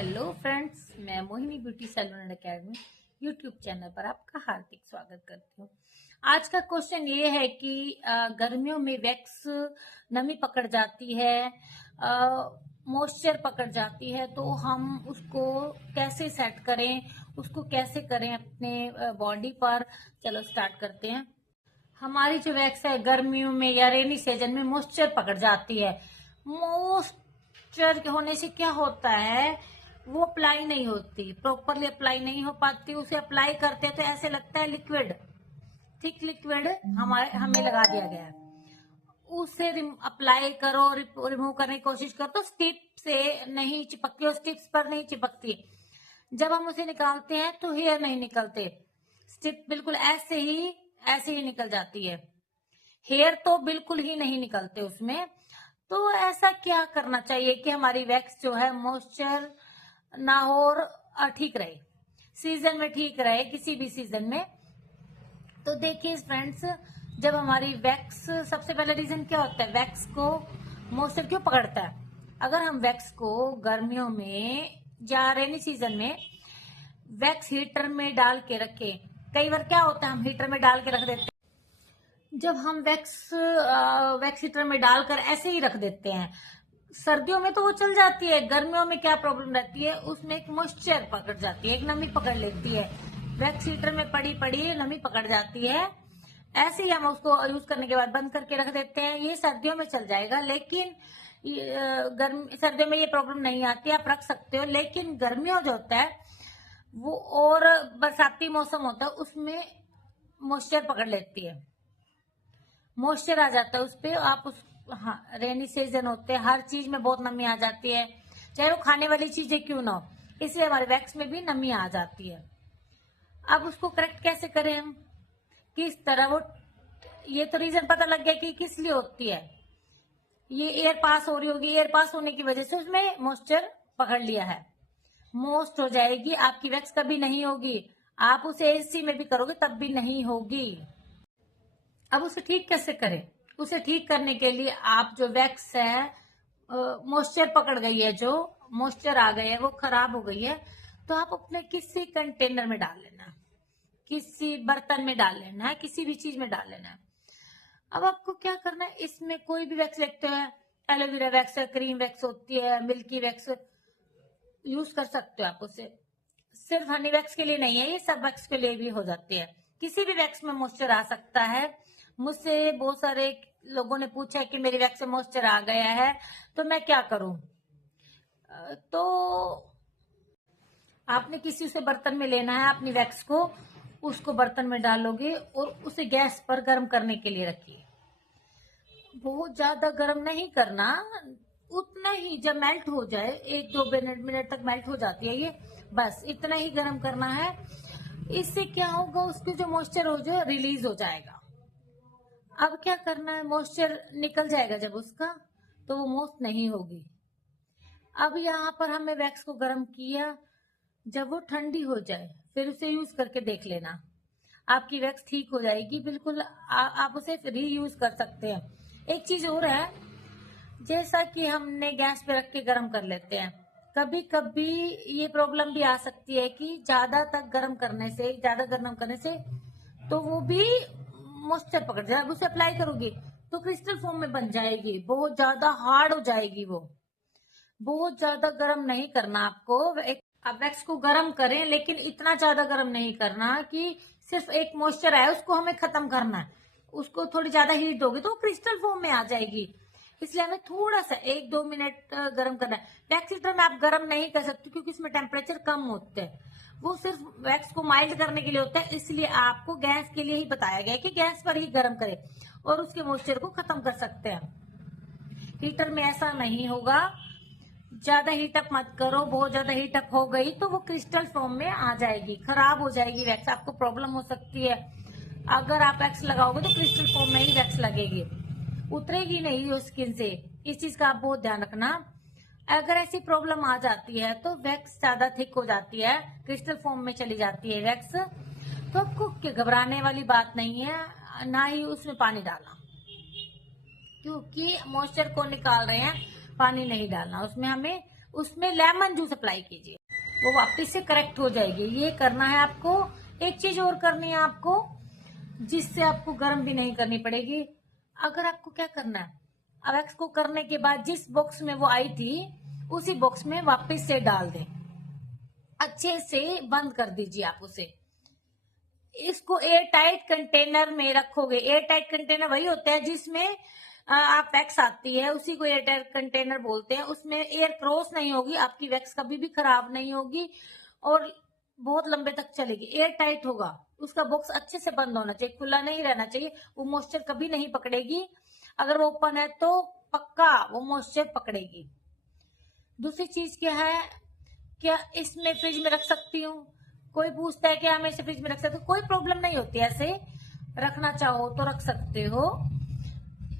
Hello friends, मैं Mohini beauty salon and academy YouTube channel पर आपका हार्दिक स्वागत करती हूँ। आज का क्वेश्चन ये है कि गर्मियों में वैक्स नमी पकड़ जाती है, मॉइस्चर पकड़ जाती है, तो हम उसको कैसे सेट करें, उसको कैसे करें अपने बॉडी पर। चलो स्टार्ट करते हैं। हमारी जो वैक्स है गर्मियों में या रेनी सीजन में मॉइस्चर पकड़ जाती है। मॉइस्चर होने से क्या होता है, वो अप्लाई नहीं होती, प्रॉपरली अप्लाई नहीं हो पाती। उसे अप्लाई करते हैं तो ऐसे लगता है लिक्विड, थिक लिक्विड हमारे हमें लगा दिया गया है। उसे अप्लाई करो, रिमूव करने की कोशिश करो तो स्टिप से नहीं चिपकती, और स्टिप्स पर नहीं चिपकती। जब हम उसे निकालते हैं तो हेयर नहीं निकलते, स्टिप बिल्कुल ऐसे ही निकल जाती है। हेयर तो बिल्कुल ही नहीं निकलते उसमें। तो ऐसा क्या करना चाहिए कि हमारी वैक्स जो है मॉइस्चर ना हो और ठीक रहे, सीजन में ठीक रहे, किसी भी सीजन में। तो देखिए फ्रेंड्स, जब हमारी वैक्स, सबसे पहले रीजन क्या होता है, वैक्स को मॉइस्चर क्यों पकड़ता है। अगर हम वैक्स को गर्मियों में या रेनी सीजन में वैक्स हीटर में डाल के रखें, कई बार क्या होता है हम हीटर में डाल के रख देते हैं। जब हम वैक्स हीटर में डालकर ऐसे ही रख देते हैं, सर्दियों में तो वो चल जाती है, गर्मियों में क्या प्रॉब्लम रहती है, उसमें एक मॉइस्चर पकड़ जाती है, एक नमी पकड़ लेती है। वैक्स हीटर में पड़ी पड़ी नमी पकड़ जाती है। ऐसे ही हम उसको यूज करने के बाद बंद करके रख देते हैं। ये सर्दियों में चल जाएगा, लेकिन सर्दियों में ये प्रॉब्लम नहीं आती, आप रख सकते हो। लेकिन गर्मियों जो होता है वो, और बरसाती मौसम होता है, उसमें मॉइस्चर पकड़ लेती है, मॉइस्चर आ जाता है उस पर। आप उस, हाँ, रेनी सीजन होते हैं, हर चीज में बहुत नमी आ जाती है, चाहे वो खाने वाली चीजें क्यों ना हो, इसलिए हमारे वैक्स में भी नमी आ जाती है। अब उसको करेक्ट कैसे करें हम, किस तरह वो, ये तो रीजन पता लग गया कि किस लिए होती है। ये एयर पास हो रही होगी, एयर पास होने की वजह से उसमें मॉइस्चर पकड़ लिया है, मोस्ट हो जाएगी, आपकी वैक्स कभी नहीं होगी। आप उसे एसी में भी करोगे तब भी नहीं होगी। अब उसे ठीक कैसे करें, उसे ठीक करने के लिए आप जो वैक्स है, मॉइस्चर पकड़ गई है, जो मॉइस्चर आ गए है, वो खराब हो गई है, तो आप अपने किसी कंटेनर में डाल लेना, किसी बर्तन में डाल लेना है, किसी भी चीज में डाल लेना है। अब आपको क्या करना है, इसमें कोई भी वैक्स लेते हैं, एलोवेरा वैक्स है, क्रीम वैक्स होती है, मिल्की वैक्स यूज कर सकते हो आप उसे। सिर्फ हनी वैक्स के लिए नहीं है, ये सब वैक्स के लिए भी हो जाती है। किसी भी वैक्स में मॉइस्चर आ सकता है। मुझसे बहुत सारे लोगों ने पूछा है कि मेरी वैक्स में मॉइस्चर आ गया है तो मैं क्या करूं। तो आपने किसी से बर्तन में लेना है अपनी वैक्स को, उसको बर्तन में डालोगे और उसे गैस पर गर्म करने के लिए रखिए। बहुत ज्यादा गर्म नहीं करना, उतना ही, जब मेल्ट हो जाए, 1-2 मिनट तक मेल्ट हो जाती है ये, बस इतना ही गर्म करना है। इससे क्या होगा, उसके जो मॉइस्चर हो जो रिलीज हो जाएगा। अब क्या करना है, मॉइस्चर निकल जाएगा जब उसका, तो वो मोस्ट नहीं होगी। अब यहाँ पर हमने वैक्स को गर्म किया, जब वो ठंडी हो जाए फिर उसे यूज करके देख लेना, आपकी वैक्स ठीक हो जाएगी बिल्कुल। आप उसे री यूज कर सकते हैं। एक चीज और है, जैसा कि हमने गैस पे रख के गर्म कर लेते हैं, कभी कभी ये प्रॉब्लम भी आ सकती है कि ज्यादा गर्म करने से तो वो भी मॉइस्चर पकड़ जाए। अब उसे अप्लाई करोगी तो क्रिस्टल फॉर्म में बन जाएगी, बहुत ज्यादा हार्ड हो जाएगी वो। बहुत ज्यादा गर्म नहीं करना आपको। आप वैक्स को गर्म करें, लेकिन इतना ज्यादा गर्म नहीं करना कि सिर्फ एक मॉइस्चर आया उसको हमें खत्म करना है। उसको थोड़ी ज्यादा हीट दोगे तो वो क्रिस्टल फॉर्म में आ जाएगी, इसलिए हमें थोड़ा सा 1-2 मिनट गर्म करना है। वैक्स हीटर में आप गर्म नहीं कर सकते क्योंकि इसमें टेम्परेचर कम होते हैं, वो सिर्फ वैक्स को माइल्ड करने के लिए होता है। इसलिए आपको गैस के लिए ही बताया गया है कि गैस पर ही गर्म करें और उसके मॉइस्चर को खत्म कर सकते हैं। हीटर में ऐसा नहीं होगा, ज्यादा हीटअप मत करो। बहुत ज्यादा हीटअप हो गई तो वो क्रिस्टल फॉर्म में आ जाएगी, खराब हो जाएगी वैक्स, आपको प्रॉब्लम हो सकती है। अगर आप वैक्स लगाओगे तो क्रिस्टल फॉर्म में ही वैक्स लगेगी, उतरेगी नहीं वो स्किन से। इस चीज का आप बहुत ध्यान रखना। अगर ऐसी प्रॉब्लम आ जाती है तो वैक्स ज्यादा थिक हो जाती है, क्रिस्टल फॉर्म में चली जाती है वैक्स, तो आपको घबराने वाली बात नहीं है, ना ही उसमें पानी डालना, क्योंकि मॉइस्चर को निकाल रहे हैं, पानी नहीं डालना उसमें, हमें उसमें लेमन जूस अप्लाई कीजिए, वो वापस से करेक्ट हो जाएगी। ये करना है आपको। एक चीज और करनी है आपको, जिससे आपको गर्म भी नहीं करनी पड़ेगी। अगर आपको क्या करना है, अब वैक्स को करने के बाद जिस बॉक्स में वो आई थी उसी बॉक्स में वापस से डाल दें, अच्छे से बंद कर दीजिए आप उसे। इसको एयर टाइट कंटेनर में रखोगे। एयर टाइट कंटेनर वही होता है जिसमें आप वैक्स आती है, उसी को एयर टाइट कंटेनर बोलते हैं। उसमें एयर क्रॉस नहीं होगी, आपकी वैक्स कभी भी खराब नहीं होगी और बहुत लंबे तक चलेगी। एयर टाइट होगा, उसका बॉक्स अच्छे से बंद होना चाहिए, खुला नहीं रहना चाहिए। वो मॉइस्चर कभी नहीं पकड़ेगी। अगर वो ओपन है तो पक्का वो मॉइस्चर पकड़ेगी। दूसरी चीज क्या है, क्या इसमें फ्रिज में रख सकती हूँ? कोई पूछता है कि हमेशा फ्रिज में रख सकते हो, कोई प्रॉब्लम नहीं होती, ऐसे रखना चाहो तो रख सकते हो।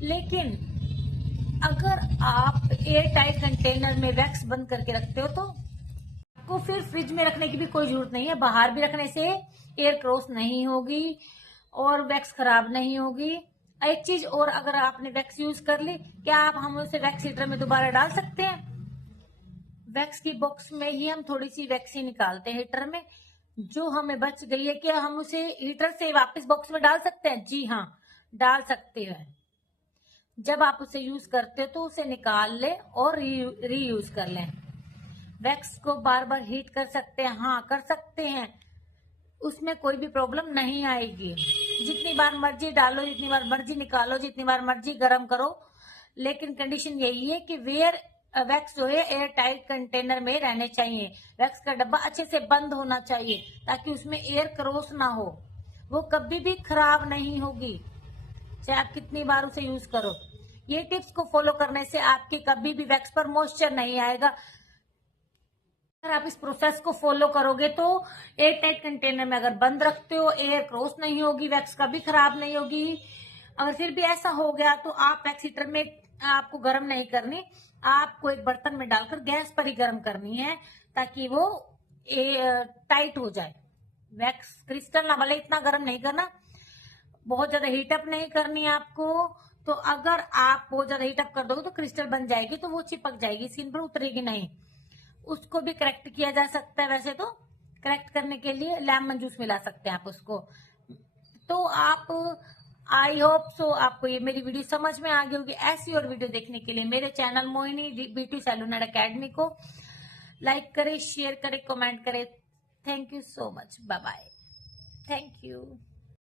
लेकिन अगर आप एयर टाइट कंटेनर में वैक्स बंद करके रखते हो तो आपको फिर फ्रिज में रखने की भी कोई जरूरत नहीं है। बाहर भी रखने से एयर क्रॉस नहीं होगी और वैक्स खराब नहीं होगी। एक चीज और, अगर आपने वैक्स यूज कर ली, क्या आप हम उसे वैक्स हीटर में दोबारा डाल सकते हैं? वैक्स की बॉक्स में ही हम थोड़ी सी वैक्स ही निकालते हैं हीटर में, जो हमें बच गई है, क्या हम उसे हीटर से वापस बॉक्स में डाल सकते हैं? जी हाँ, डाल सकते हैं। जब आप उसे यूज करते हो तो उसे निकाल लें और रीयूज कर लें। वैक्स को बार बार हीट कर सकते हैं, हाँ कर सकते हैं, उसमें कोई भी प्रॉब्लम नहीं आएगी। जितनी बार मर्जी डालो, जितनी बार मर्जी निकालो, जितनी बार मर्जी गर्म करो, लेकिन कंडीशन यही है कि वैक्स जो है एयर टाइट कंटेनर में रहने चाहिए। वैक्स का डब्बा अच्छे से बंद होना चाहिए ताकि उसमें एयर क्रॉस ना हो। वो कभी भी खराब नहीं होगी, चाहे आप कितनी बार उसे यूज करो। ये टिप्स को फॉलो करने से आपके कभी भी वैक्स पर मॉइस्चर नहीं आएगा। अगर आप इस प्रोसेस को फॉलो करोगे तो एयर टाइट कंटेनर में अगर बंद रखते हो, एयर क्रॉस नहीं होगी, वैक्स कभी खराब नहीं होगी। अगर फिर भी ऐसा हो गया तो आप वैक्स हीटर में आपको गर्म नहीं करनी, आपको एक बर्तन में डालकर गैस पर ही गर्म करनी है ताकि वो टाइट हो जाए। वैक्स क्रिस्टल ना, भले इतना गर्म नहीं करना, बहुत ज्यादा हीटअप नहीं करनी आपको। तो अगर आप बहुत ज्यादा हीटअप कर दोगे तो क्रिस्टल बन जाएगी, तो वो चिपक जाएगी, स्किन पर उतरेगी नहीं। उसको भी करेक्ट किया जा सकता है। वैसे तो करेक्ट करने के लिए लेमन जूस मिला सकते हैं आप उसको। तो आप, आई होप सो आपको ये मेरी वीडियो समझ में आ गई होगी। ऐसी और वीडियो देखने के लिए मेरे channel Mohini beauty salon academy को लाइक करें, शेयर करें, कमेंट करें। Thank you so much, bye bye, thank you.